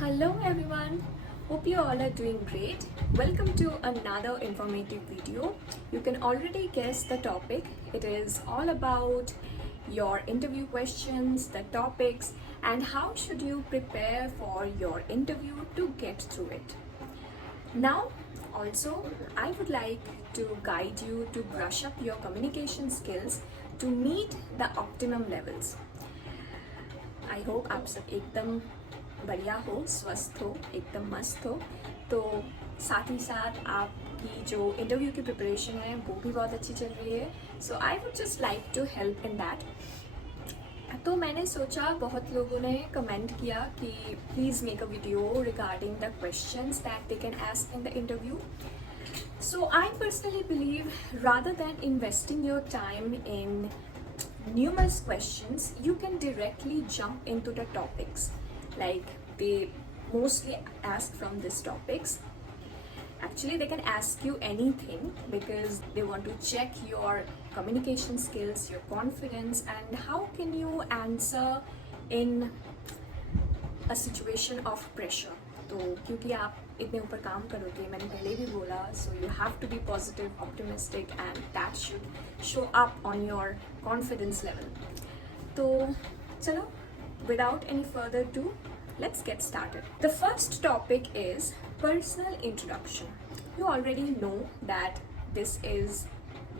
Hello everyone, hope you all are doing great. Welcome to another informative video. You can already guess the topic. It is all about your interview questions, the topics, and how should you prepare for your interview to get through it. Now, also, I would like to guide you to brush up your communication skills to meet the optimum levels. I hope आप सब एकदम बढ़िया हो, स्वस्थ हो, एकदम मस्त हो। तो साथ ही साथ आपकी जो इंटरव्यू की प्रिपरेशन है वो भी बहुत अच्छी चल रही है। So I would just like to help in that. तो मैंने सोचा, बहुत लोगों ने कमेंट किया कि please make a video regarding the questions that they can ask in the interview. So I personally believe rather than investing your time in numerous questions, you can directly jump into the topics. Like they mostly ask from these topics. Actually, they can ask you anything because they want to check your communication skills, your confidence, and how can you answer in a situation of pressure. तो क्योंकि आप इतने ऊपर काम करोगे, मैंने पहले भी बोला, so you have to be positive, optimistic, and that should show up on your confidence level. तो चलो, without any further ado, let's get started. The first topic is personal introduction. You already know that this is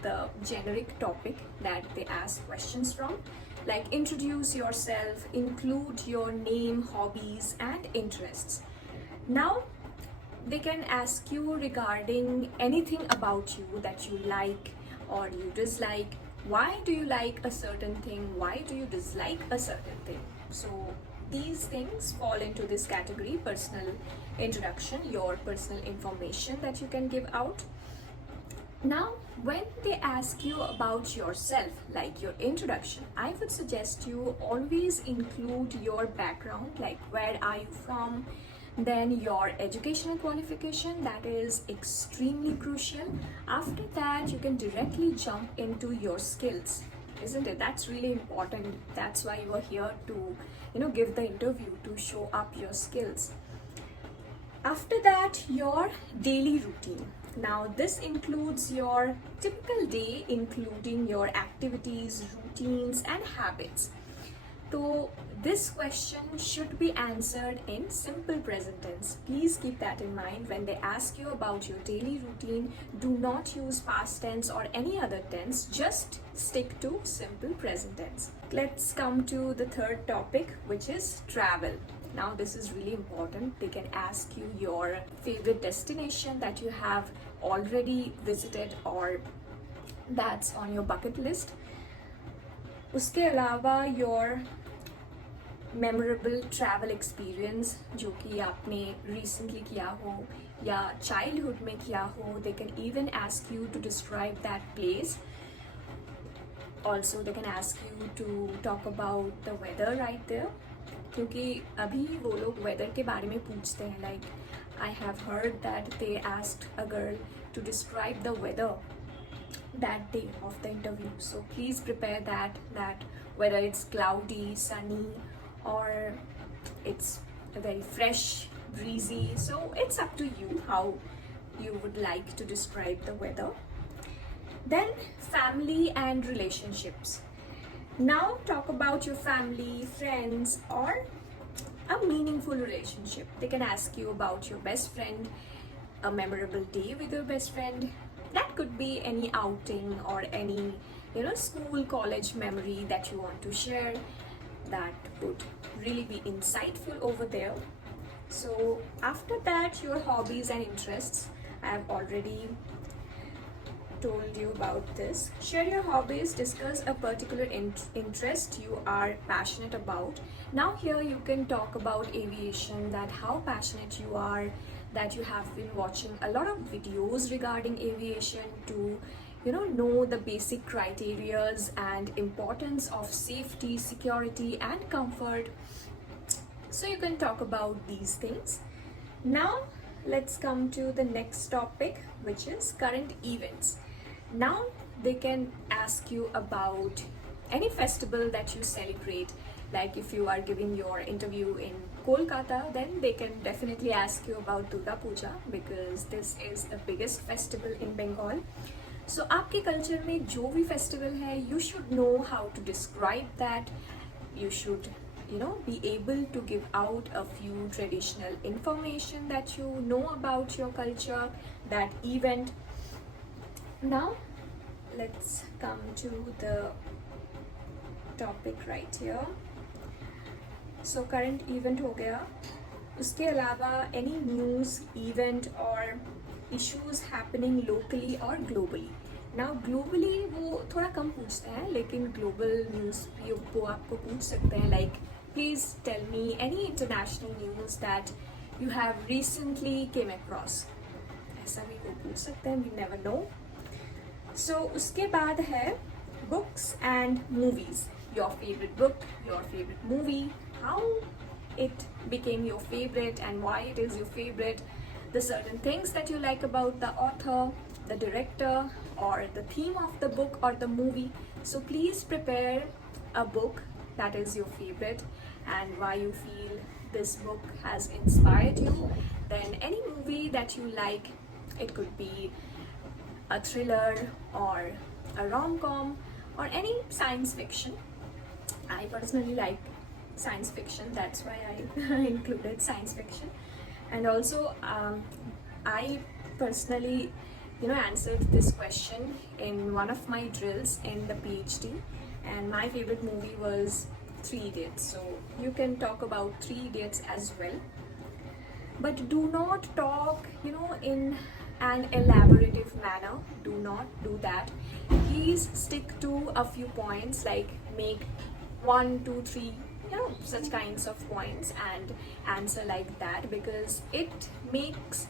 the generic topic that they ask questions from. Like introduce yourself, include your name, hobbies, and interests. Now, they can ask you regarding anything about you that you like or you dislike. Why do you like a certain thing? Why do you dislike a certain thing? So these things fall into this category: personal introduction, your personal information that you can give out. Now, when they ask you about yourself, like your introduction, I would suggest you always include your background, like where are you from, then your educational qualification. That is extremely crucial. After that, you can directly jump into your skills, isn't it? That's really important. That's why you are here to, give the interview, to show up your skills. After that, your daily routine. Now, this includes your typical day, including your activities, routines, and habits. So, this question should be answered in simple present tense. Please keep that in mind when they ask you about your daily routine. Do not use past tense or any other tense, just stick to simple present tense. Let's come to the third topic, which is travel. Now, this is really important. They can ask you your favorite destination that you have already visited or that's on your bucket list. उसके अलावा your memorable travel experience जो कि आपने recently किया हो या childhood में किया हो. They can even ask you to describe that place. Also, they can ask you to talk about the weather right there. क्योंकि अभी वो लोग weather के बारे में पूछते हैं. Like I have heard that they asked a girl to describe the weather that day of the interview. So please prepare that whether it's cloudy, sunny, or it's very fresh, breezy. So it's up to you how you would like to describe the weather. Then family and relationships. Now talk about your family, friends, or a meaningful relationship. They can ask you about your best friend, a memorable day with your best friend. That could be any outing or any, school, college memory that you want to share. That would really be insightful over there. So after that, your hobbies and interests. I have already told you about this. Share your hobbies, discuss a particular interest you are passionate about. Now here you can talk about aviation, that how passionate you are, that you have been watching a lot of videos regarding aviation to know the basic criterias and importance of safety, security, and comfort. So you can talk about these things. Now let's come to the next topic, which is current events. Now they can ask you about any festival that you celebrate. Like if you are giving your interview in Kolkata, then they can definitely ask you about Durga Puja because this is the biggest festival in Bengal. So आपके culture में जो भी festival है, you should know how to describe that. You should, be able to give out a few traditional information that you know about your culture, that event. Now, let's come to the topic right here. So current event हो गया, उसके अलावा any news, event or issues happening locally or globally. Now globally वो थोड़ा कम पूछते हैं, लेकिन global news भी वो आपको पूछ सकते हैं, like please tell me any international news that you have recently came across. ऐसा भी वो पूछ सकते हैं, we never know. So उसके बाद है books and movies. Your favorite book, your favorite movie, how it became your favorite and why it is your favorite, the certain things that you like about the author, the director, or the theme of the book or the movie. So please prepare a book that is your favorite and why you feel this book has inspired you. Then any movie that you like, it could be a thriller or a rom-com or any science fiction. I personally like science fiction, that's why I included science fiction. And also I personally answered this question in one of my drills in the PhD, and my favorite movie was Three Idiots. So you can talk about Three Idiots as well, but do not talk in an elaborative manner. Do not do that. Please stick to a few points, like make 1, 2, 3 such kinds of points and answer like that, because it makes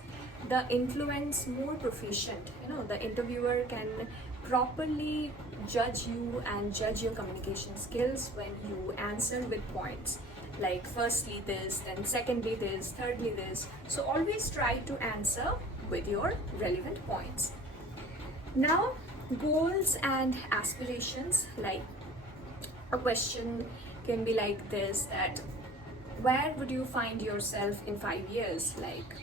the influence more proficient. The interviewer can properly judge you and judge your communication skills when you answer with points, like firstly this, then secondly this, thirdly this. So always try to answer with your relevant points. Now, goals and aspirations, like a question can be like this, that where would you find yourself in 5 years? Like,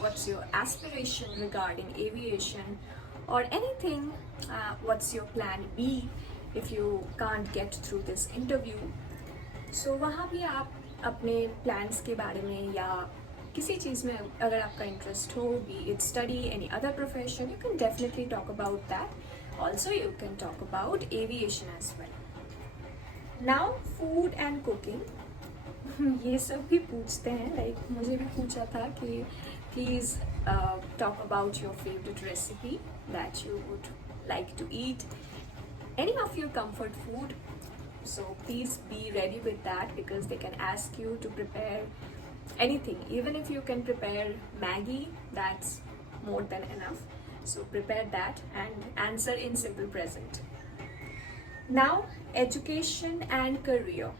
what's your aspiration regarding aviation or anything? What's your plan B if you can't get through this interview? So वहाँ भी आप अपने plans के बारे में या किसी चीज़ में अगर आपका interest हो, be it study, any other profession, you can definitely talk about that. Also, you can talk about aviation as well. Now, food and cooking. ये सब भी पूछते हैं, like मुझे भी पूछा था कि please talk about your favorite recipe that you would like to eat, any of your comfort food. So please be ready with that, because they can ask you to prepare anything. Even if you can prepare Maggie, that's more than enough. So prepare that and answer in simple present. Now, education and career.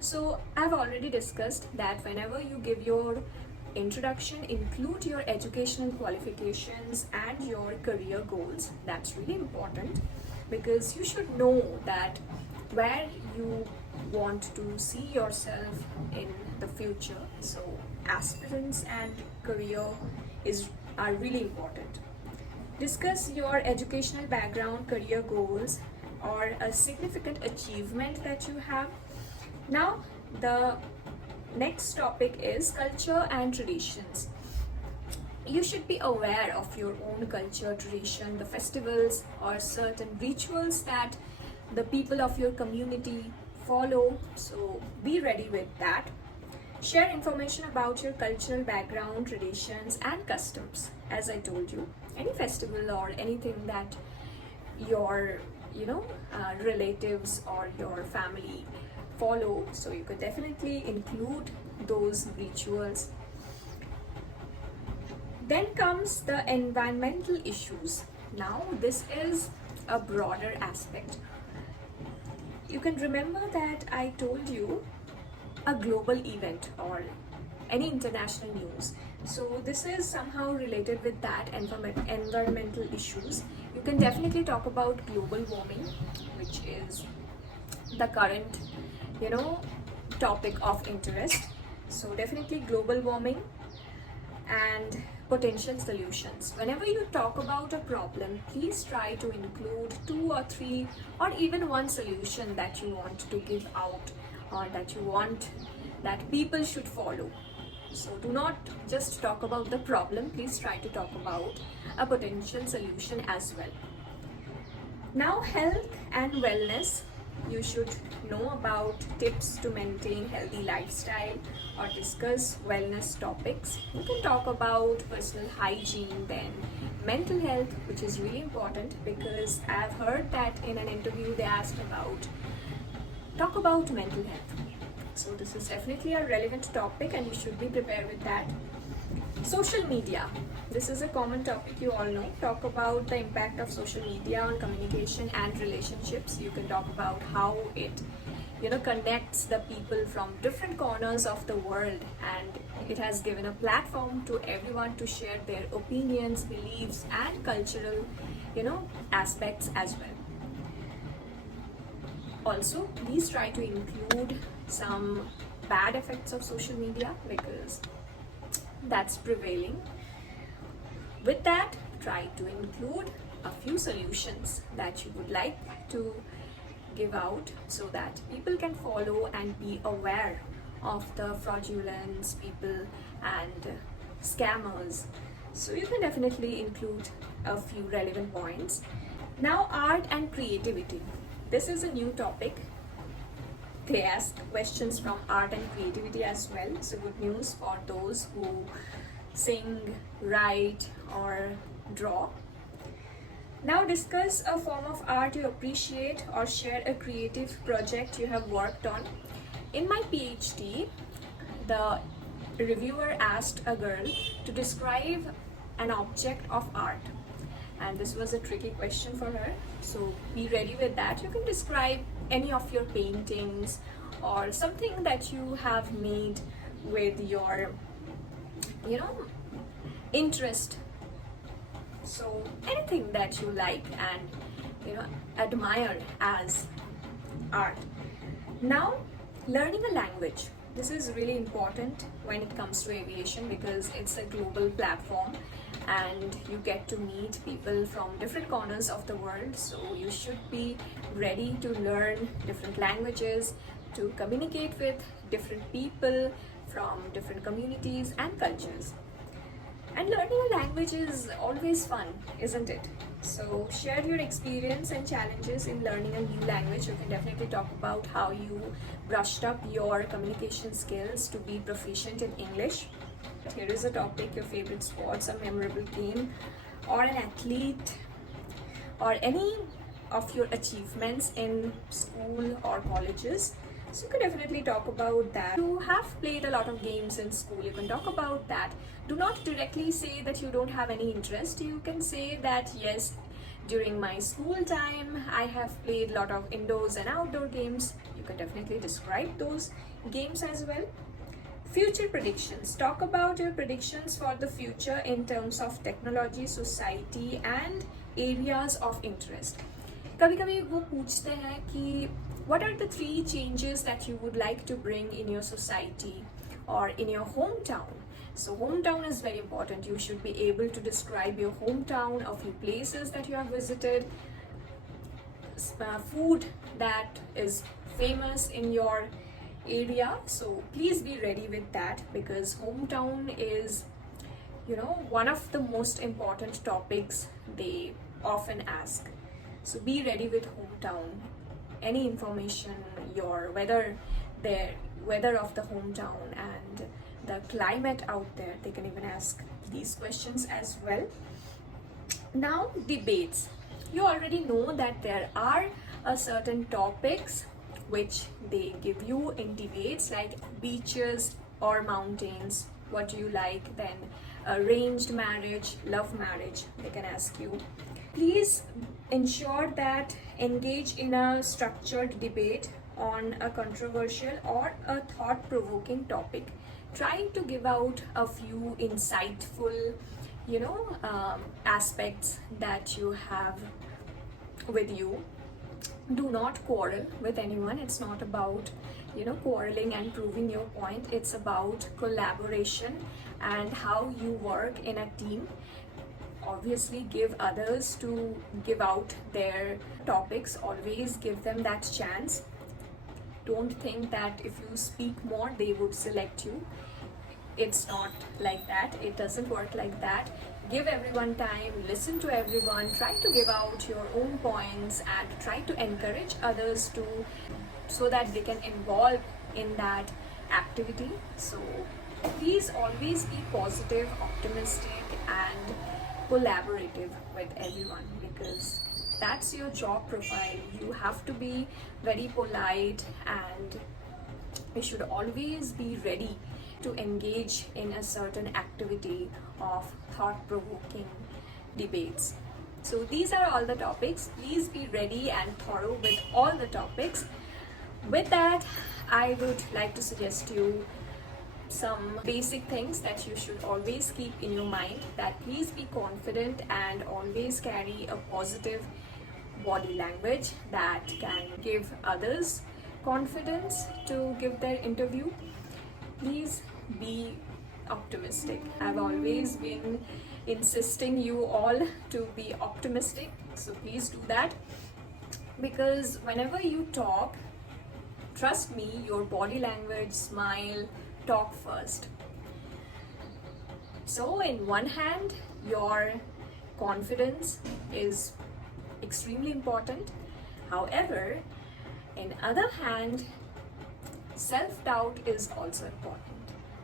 So I've already discussed that whenever you give your introduction, include your educational qualifications and your career goals. That's really important, because you should know that where you want to see yourself in the future. So aspirants and career are really important. Discuss your educational background, career goals, or a significant achievement that you have. Now, the next topic is culture and traditions. You should be aware of your own culture, tradition, the festivals or certain rituals that the people of your community follow. So be ready with that. Share information about your cultural background, traditions and customs. As I told you, any festival or anything that your relatives or your family follow, so you could definitely include those rituals. Then comes the environmental issues. Now, this is a broader aspect. You can remember that I told you a global event or any international news. So this is somehow related with that environmental issues. You can definitely talk about global warming, which is the current topic of interest. So definitely global warming and potential solutions. Whenever you talk about a problem, please try to include two or three or even one solution that you want to give out, or that you want that people should follow. So do not just talk about the problem, please try to talk about a potential solution as well. Now, health and wellness. You should know about tips to maintain healthy lifestyle or discuss wellness topics. You can talk about personal hygiene, then mental health, which is really important because I've heard that in an interview they asked about talk about mental health. So this is definitely a relevant topic and you should be prepared with that. Social media. This is a common topic, you all know. Talk about the impact of social media on communication and relationships. You can talk about how it connects the people from different corners of the world, and it has given a platform to everyone to share their opinions, beliefs and cultural aspects as well. Also, please try to include some bad effects of social media because that's prevailing. With that, try to include a few solutions that you would like to give out so that people can follow and be aware of the fraudulence people and scammers. So you can definitely include a few relevant points. Now, art and creativity. This is a new topic. They ask questions from art and creativity as well. So good news for those who sing, write or draw. Now discuss a form of art you appreciate or share a creative project you have worked on. In my PhD, the reviewer asked a girl to describe an object of art, and this was a tricky question for her, so be ready with that. You can describe any of your paintings or something that you have made with your interest. So anything that you like and admire as art. Now, learning a language. This is really important when it comes to aviation because it's a global platform and you get to meet people from different corners of the world. So you should be ready to learn different languages, to communicate with different people from different communities and cultures. And learning a language is always fun, isn't it? So share your experience and challenges in learning a new language. You can definitely talk about how you brushed up your communication skills to be proficient in English. Here is a topic: your favorite sports, a memorable game, or an athlete, or any of your achievements in school or colleges. So you can definitely talk about that. You have played a lot of games in school, you can talk about that. Do not directly say that you don't have any interest. You can say that yes, during my school time I have played a lot of indoors and outdoor games. You can definitely describe those games as well. Future predictions. Talk about your predictions for the future in terms of technology, society and areas of interest. कभी कभी वो पूछते हैं कि what are the 3 changes that you would like to bring in your society or in your hometown? So hometown is very important. You should be able to describe your hometown, a few places that you have visited, food that is famous in your area. So please be ready with that because hometown is one of the most important topics they often ask. So be ready with hometown. Any information, your weather of the hometown and the climate out there, they can even ask these questions as well. Now, debates. You already know that there are certain topics which they give you in debates, like beaches or mountains. What do you like? Then arranged marriage, love marriage, they can ask you. Please ensure that engage in a structured debate on a controversial or a thought-provoking topic. Try to give out a few insightful, aspects that you have with you. Do not quarrel with anyone. It's not about quarreling and proving your point. It's about collaboration and how you work in a team. Obviously, give others to give out their topics, always give them that chance. Don't think that if you speak more, they would select you. It's not like that, it doesn't work like that. Give everyone time, listen to everyone, try to give out your own points, and try to encourage others to, so that they can involve in that activity. So please always be positive, optimistic, and collaborative with everyone, because that's your job profile. You have to be very polite, and you should always be ready to engage in a certain activity of thought-provoking debates. So these are all the topics. Please be ready and thorough with all the topics. With that, I would like to suggest you some basic things that you should always keep in your mind. That please be confident and always carry a positive body language that can give others confidence to give their interview. Please be optimistic. I've always been insisting you all to be optimistic, so please do that, because whenever you talk, trust me, your body language, smile, talk first. So in one hand, your confidence is extremely important. However, in other hand, self-doubt is also important.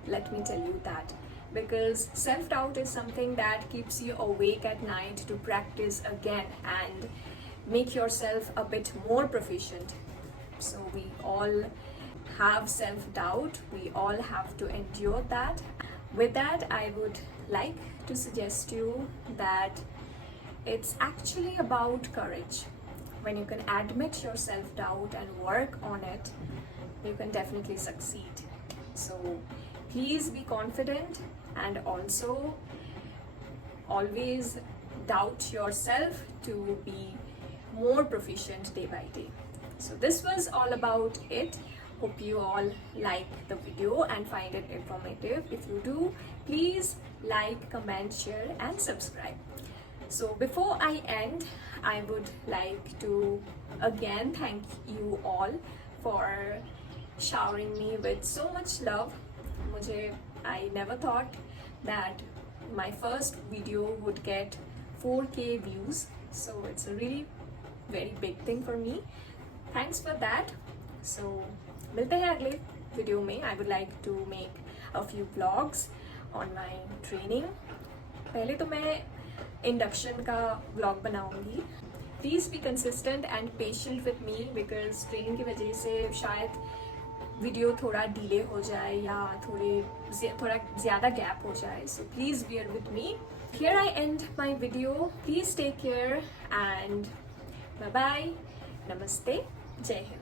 Let me tell you that, because self-doubt is something that keeps you awake at night to practice again and make yourself a bit more proficient. So we all have self-doubt, we all have to endure that. With that, I would like to suggest you that it's actually about courage. When you can admit your self-doubt and work on it, you can definitely succeed. So please be confident, and also always doubt yourself to be more proficient day by day. So this was all about it. Hope you all like the video and find it informative. If you do, please like, comment, share, and subscribe. So before I end, I would like to again thank you all for showering me with so much love. I never thought that my first video would get 4K views, so it's a really very big thing for me. Thanks for that. So मिलते हैं अगले video में. I would like to make a few vlogs on my training. पहले तो मैं induction का vlog बनाऊंगी. Please be consistent and patient with me, because training की वजह से शायद वीडियो थोड़ा डिले हो जाए या थोड़ा ज़्यादा गैप हो जाए. So please bear with me. Here I end my video. Please take care and bye bye. Namaste. Jai Hind.